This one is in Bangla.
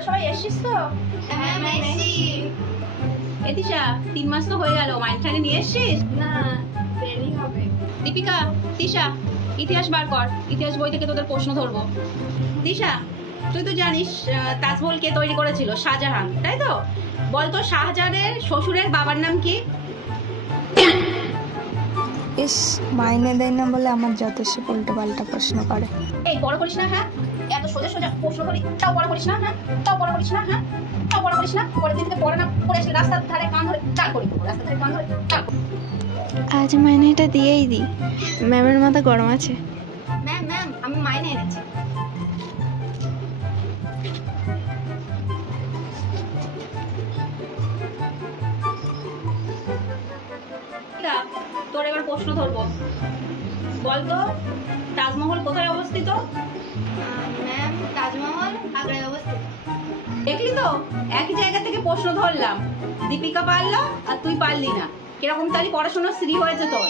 তোরা সবাই এসছিস তো? হ্যাঁ ম্যাম এসেছি। এতিশা 3 মাস তো হয়ে গেল, মাইন্ডটাকে নিয়ে এসছিস? না, দেরি হবে। দীপিকা, তিশা, ইতিহাস বার কর। ইতিহাস বই থেকে তোদের প্রশ্ন ধরবো। তিশা, তুই তো জানিস তাজমহল কে তৈরি করেছিল? শাহজাহান, তাই তো? বলতো শাহজাহানের শ্বশুরের বাবার নাম কি? ইস, মাইনে দেয় না বলে আমার যত সে উল্টো পাল্টা প্রশ্ন করে। এই বড় করিস না, হ্যাঁ? এত সোজা সোজা প্রশ্ন করি, তাও বড় করিস না, হ্যাঁ? তাও বড় করিস না, হ্যাঁ? তাও বড় করিস না। পরের দিন থেকে পড়ে না পড়ে আসলে রাস্তার ধারে কান ধরে চাল করি, রাস্তার ধারে কান ধরে চাল করি। আজ মাইনেটা দিয়েই দিই, ম্যামের মাথা গরম আছে। ম্যাম ম্যাম আমি মাইনে এনেছি। তোর এবার প্রশ্ন ধরবো। বলতো তাজমহল কোথায় অবস্থিত? ম্যাম তাজমহল আগ্রায় অবস্থিত। দেখলি তো, একই জায়গা থেকে প্রশ্ন ধরলাম। দীপিকা পারলো আর তুই পারলি না। কিরকম তাহলে পড়াশোনা শ্রী হয়েছে তোর?